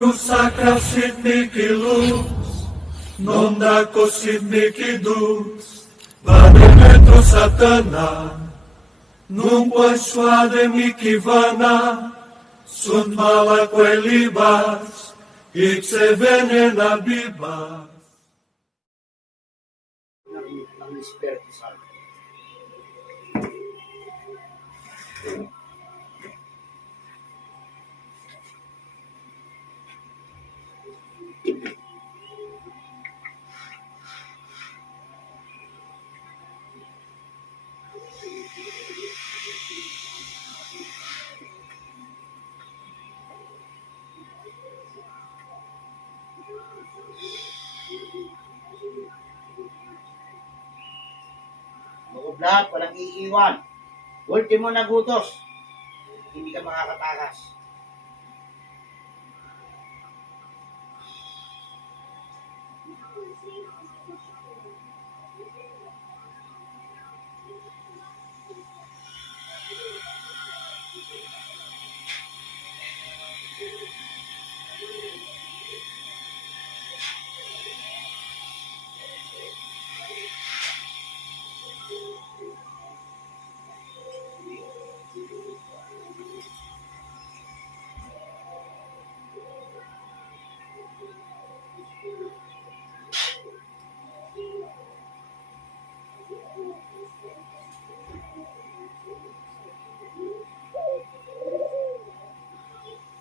Sacra Sidniki Luz, non da Sidniki Dus, vade metro Satana, nunque suade mikivana, sunt mala quelibas, ixe venena bibas. Ng Espiritu Santo. Lahat, walang iiwan. Ultimo na gutos. Hindi ka makakatakas.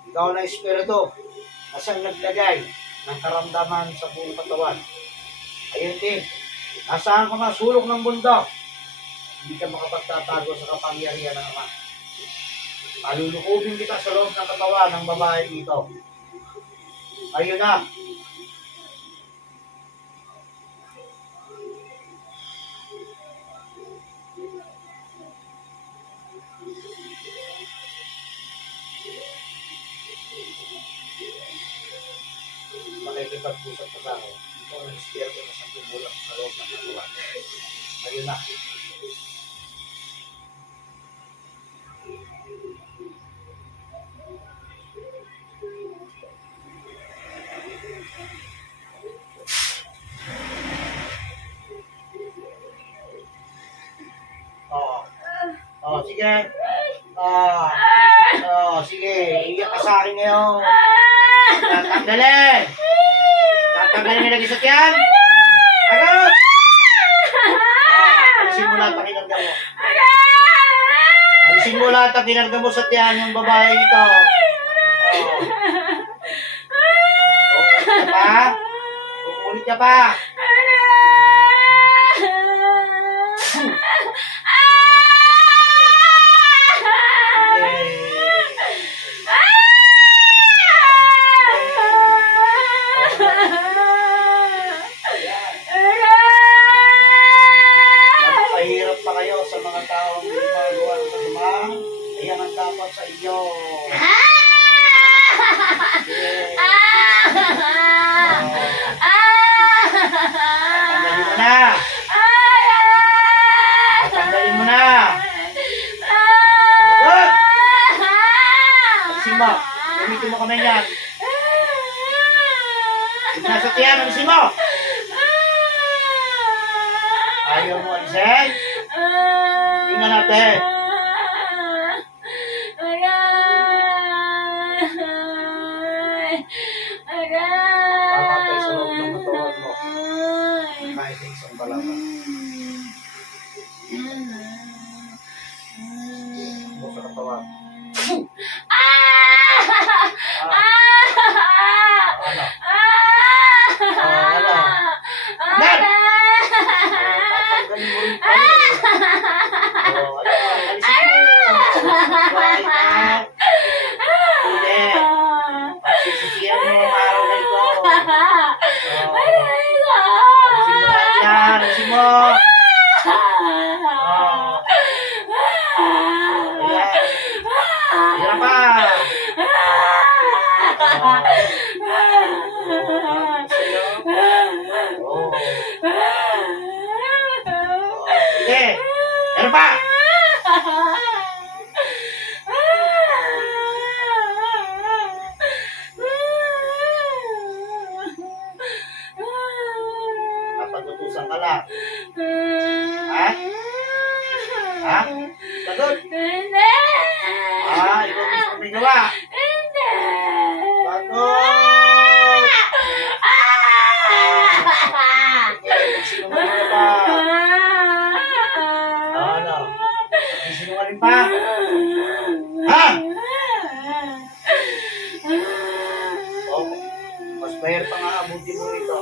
Ikaw na Espiritu, asang naglagay ng karamdaman sa buong katawan. Ayun din, nasaan ka man sulok ng bundok, hindi ka makapagtatago sa kapangyarihan ng Ama. Palulukubin kita sa loob ng katawan ng babae dito. Ayun na. Makikipag-usap ka sa akin. Ito ang Espiritu na sa tumulong sa loob ng katawan. Ayun na. Sige. Sige. Iyak ka sa akin ngayon. Tatanggalin! Tatanggalin nilagay sa tiyan! Agad! Alisin mo lahat ang kinarga mo. Alisin mo lahat ang kinarga mo sa tiyan yung babae ito. Uulit ka pa? Uulit ka pa? Sa inyo. Tanggalin mo na. Tanggalin mo na. Good. Alisin mo. Gamitin mo kamay niyan. Nasa tiyan, alisin mo. Ayaw mo alisin. Tingnan natin. Pamatay sa loob ng katawan mo. Kahit isang balaman. Mo sa katawan. Ano? Ano? Nan! Tatanggalin mo rin pa pagsisisiyan mo ang araw na ito. Alisin mo lahat yan. Alisin mo. Ayan pa. Sige. Ayan pa. Mahirap pang aabuti mo rito.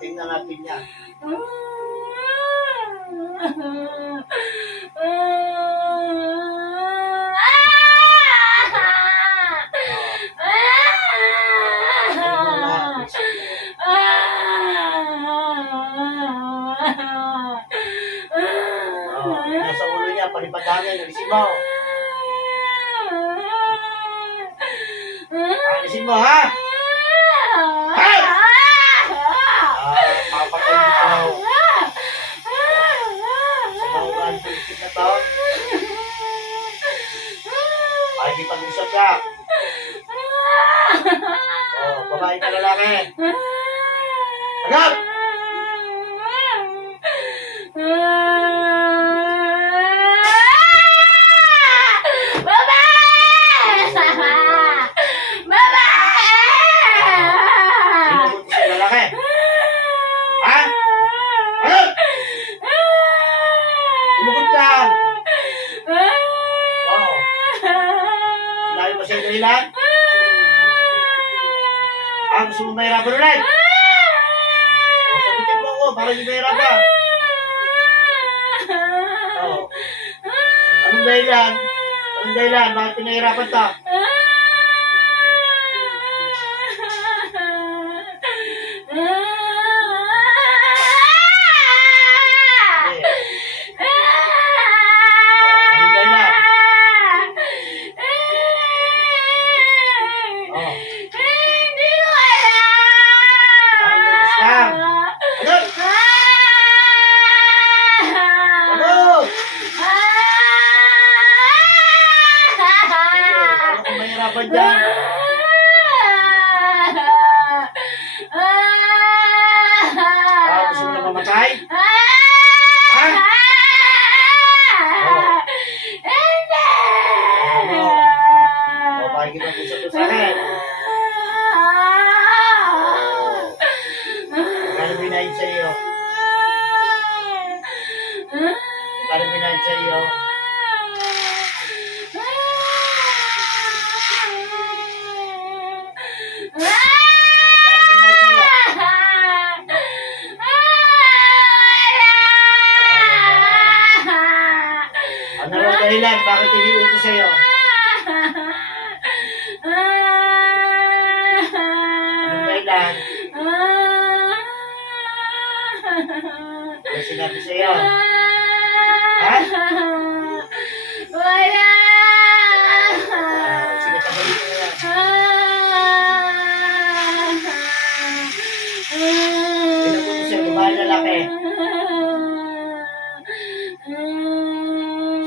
Tingnan natin yan. Nasa ulo niya, palipadangin. Alisin mo. Alisin mo, ha? Ha? Papatay dito. Sa mga ulan-pulitik na to. Ay, di pag-usap ka. Babae ka lalaki. Agad! Dahilan? Gusto mo mahirapan ulit? Sagutin mo ako para hindi mahirapan. Anong dahilan? Anong dahilan? Bakit pinahirapan ta? Mahirapan dyan. Gusto mo na mamatay? Ha? Bakit kita gusto sa akin? Kano binahin sa iyo? Kano binahin sa iyo? Ano ang dahilan? Bakit iniuto sa'yo? Anong dahilan? Ano sinabi sa'yo? Ha? Wala! Sige, tagalin mo yan. Pinaputo sa'yo, babae lalaki.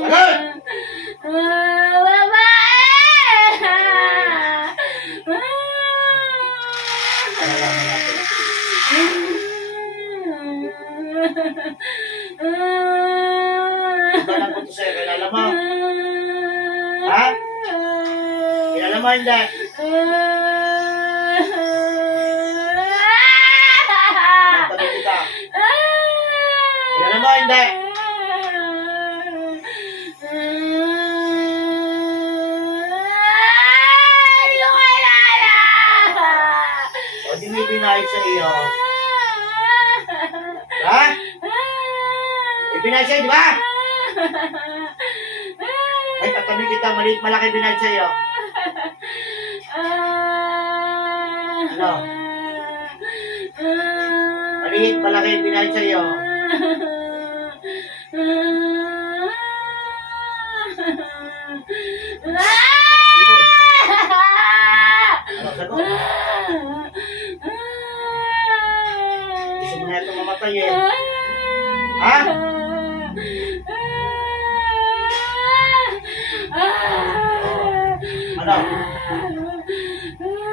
Sagot! Iba lang po ito sa'yo, kilala mo? Ha? Kilala mo hindi? Nagtanong kita. Kilala mo hindi? O di may binayad sa iyo. Ha? Ibinayad sa'yo, di ba? Ay, tatanong kita, maliit malaki binayad sa iyo. Ano? Maliit malaki binayad sa iyo. Sige. Ano, sagot? Gusto mo na ito mamatay eh. Ha? Ano?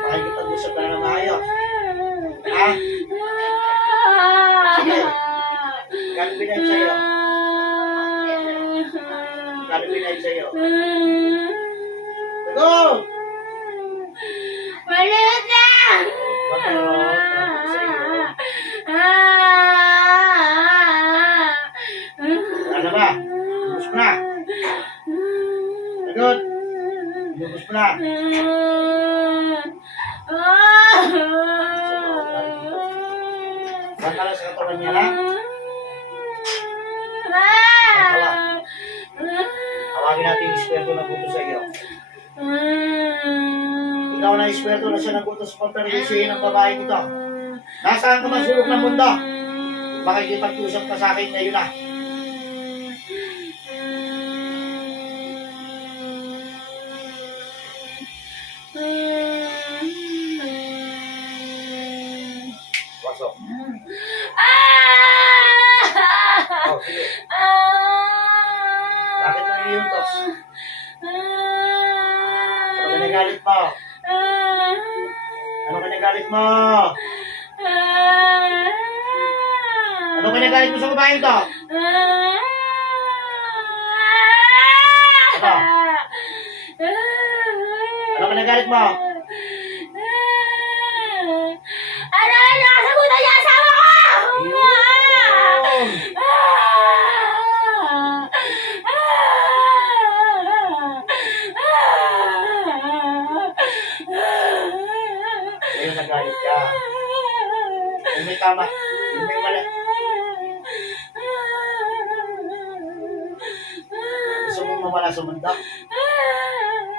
Bakit kita gusto ka na maayos? Ha? Sige. Kano binayad sa'yo? Kano binayad sa'yo? Sagot! Maliit lang! Bakit? Bakit sa'yo? Ano ba? Lubos mo na. Sagot. Lubos mo na. espiritu na buto sa iyo. Ikaw na espiritu na siya nagutos sa pagperwisyohin ng babaeng ito. Nasaan ka man sulok ng mundo? Makikipag-usap ka sa akin ngayon na. Pasok. Oh, sige. Bakit nangyayuntos? Ano kinagalit mo? Ano kinagalit mo? Ano kinagalit mo sa babaeng to? Ano? Ano kinagalit mo? Ano ang nakasagutan niya asawa ko? Yun! Ngayon nagalit ka. Yung may tama. Yung may mali. Gusto mong mawala sa mundo?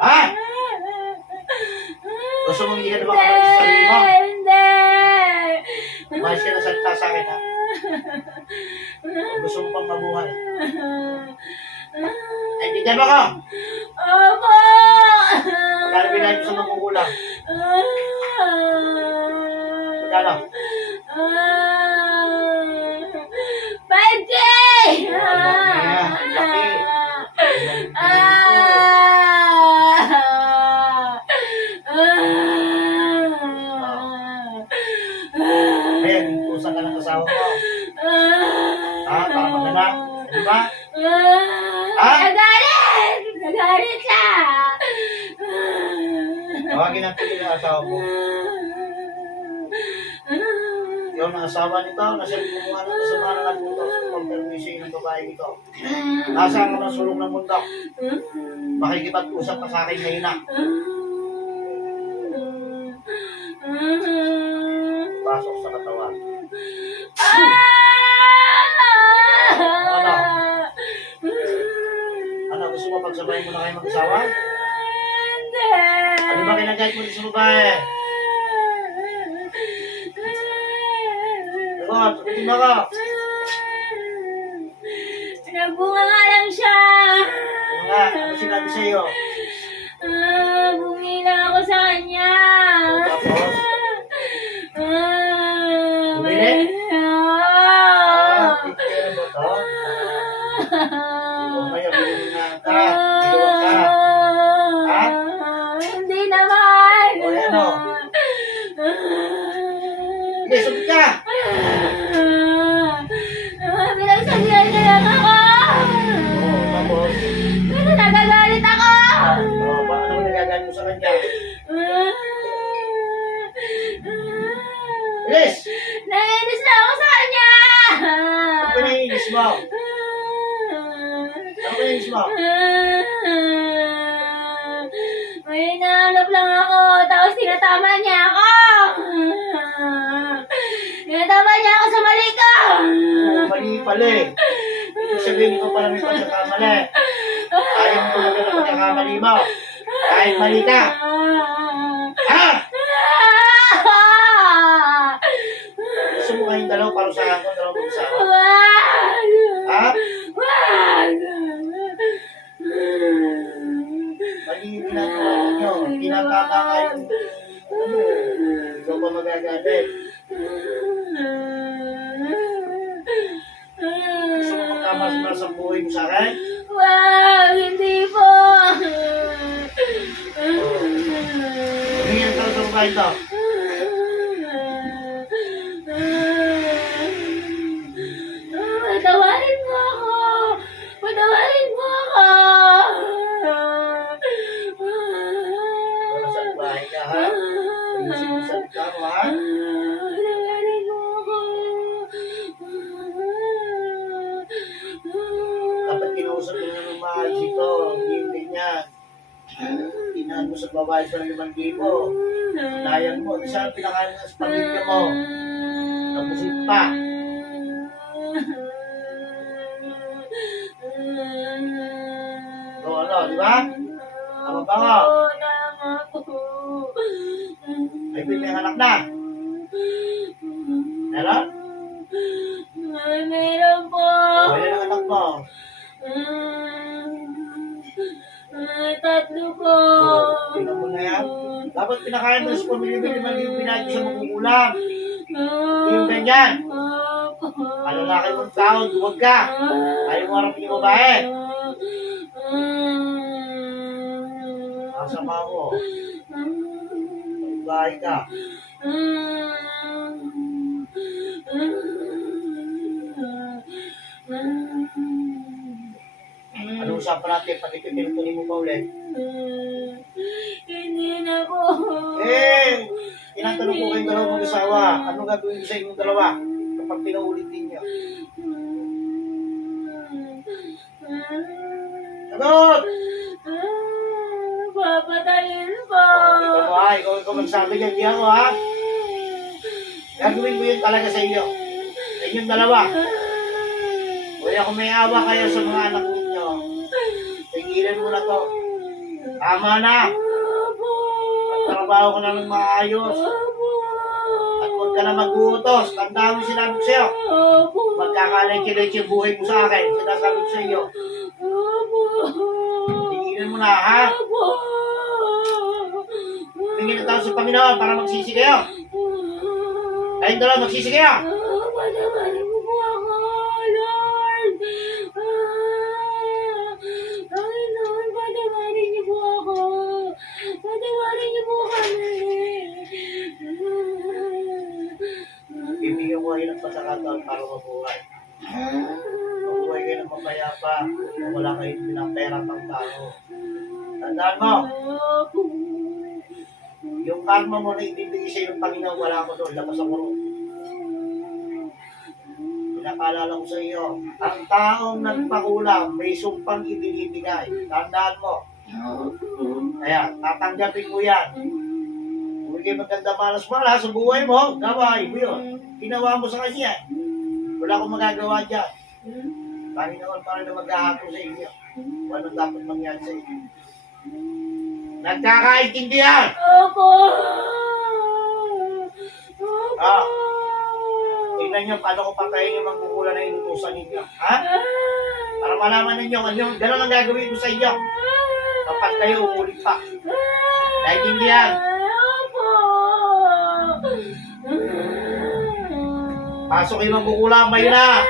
Ha? Gusto mong hindi ka na makabalik sa sarili mo? Hindi! Umayos ka na salita sa akin, ha? Gusto mo pang mabuhay. Ay, bigyan mo ka! Opo! Magkano binahin mo sa magugulang? Magkano? 5K! Laki. Ayan, kusan ka ng asawa mo. Ha? Para magana? Ano ba? Nagalit! Nagalit siya! Tawagin ang tigil ng asawa mo. Yung asawa nito, nasa kumuha ng kasama na nagpunta sa pagperwisyohin ng babae nito. Nasaan ka ng sulong ng mundo? Makikipag-usap ka sa akin ngayon na. Pasok sa katawan. Ano? Ano, gusto mo pagsabayin mo na kayo mag-asawa? Hindi! Ano ba kinagayat mo sa babae? Sagot, sagutin mo ka. Nagbunga nga lang siya. Ano nga, ano sinabi sa'yo? Bumili lang ako sa kanya. Tapos? Bumili? Pipigyan mo to? O kaya, bilhin na ka. Biluwag ka. Ha? Hindi naman. O yan o. Sige, sagot ka. Pinagsabihan niya lang ako. O, tapos? Kasi nagagalit ako. O, paano mo nagagalit mo sa kanya? Bilis! Naiinis na ako sa kanya. Ano ka naiinis mo? Ano ka naiinis mo? May hinahanap lang ako, tapos tinatama niya ako. Tinatama niya ako sa mali ko. Oo, mali pala eh. Ibig sabihin ko pala may pagkakamali. Ayaw mo talaga na pagkakamali mo. Kahit mali ka. Ha? Gusto mo kayong dalaw para sa ako, dalaw mag-usawa? Wag! Ha? Wag! Mali yung ginagawa ninyo. Pinagkakaka yung... Ikaw ba magagalit? Gusto mo magkamas sa buhay mo sa akin? Wag! Hindi po! Tingin ka sa babae ito. Patawarin mo ako! Patawarin mo ako! Para sa bahay ka, ha? Pag-isip-isip ka mo, ha? Patawarin mo ako! Dapat kinausap mo na ng mahal dito. Hindi niya. Inahan mo sa babae sa 5,000. Nayan mo. Isa ang pinakain sa pamilya mo. Nabusog pa. O ano, di ba? Bango. Tama po. Ay, may anak na. Meron? Ay, meron po. O, yan ang anak mo. Ay, tatlo po. Tingnan mo na yan. Dapat pinakain mo sa pamilya mo naman yung pinahit sa magugulang. Yung ganyan. Malalaki mong tao, duwag ka. Ayaw mo harapin yung babae. Masama ko. Bahay ka. Ano usapan natin? Pati pinutuloy mo pa ulit. Hindi na po. Eh! Tinatanong ko kayong dalawang mag-asawa. Ano gagawin ko sa inyong dalawa kapag pinaulit ninyo? Sagot! Papatayin po. Ikaw mo ha, ikaw magsabi yan, di ako ha. Gagawin ko yun talaga sa inyo. Sa inyong dalawa. Kaya kung may awa kayo sa mga anak ninyo, tigilan mo na to. Tama na. Magtrabaho ka na ng maayos. At huwag ka na mag-uutos. Tandaan mo yung sinabi ko sa'yo. Magkakalay-kilay yung buhay mo sa akin. Sinasabi ko sa iyo. Tigilan mo na, ha? Tingin na tayo sa Panginoon para magsisi kayo. Kayong dalawa magsisi kayo. Patawarin mo po ako, Lord. Panginoon, patawarin niyo po ako. Patawarin niyo po kami. Bibigyan ko kayo ng pagkakataon para mabuhay. Mabuhay kayo ng mapayapa na wala kayong pinapera pang tao. Tandaan mo, yung karma mo na ibibigay sa'yo ng Panginoon, wala ako doon, labas ako roon. Pinapaalala ko sa iyo, ang taong nagpakulang, may sumpang ibinibigay. Tandaan mo. Kaya, tatanggapin mo yan. Kung hindi maganda malas-malas sa buhay mo, gawin mo yun. Ginawa mo sa kanya. Wala akong magagawa dyan. Panginoon para na maghahapon sa inyo. Kung anong dapat mangyari sa inyo. Nagkakaintindihan! Opo. Ah, tingnan nyo paano ko patayin yung magkukulan na inutusan ninyo. Ha? Para malaman ninyo, gano'n ang gagawin ko sa inyo. Kapag kayo umulit pa. Naintindihan? Opo. Pasok kayo magkukulang, mayo na!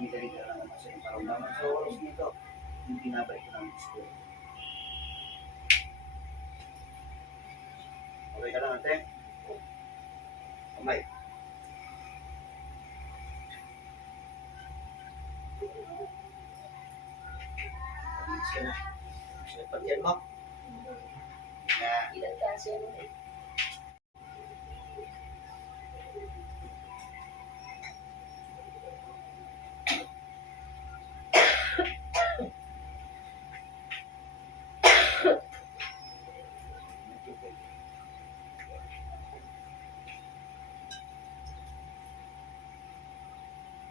Hindi ka lang naman sa iyong karamdaman. Sa oras nito, hindi nabalik ko ng gusto. Okay ka lang, ate? Kamay. Mabilis ka na. Sa pagyan mo. Na, Ilan kasi mo eh.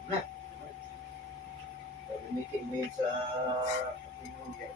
na. Gamitin mo yun sa ating mga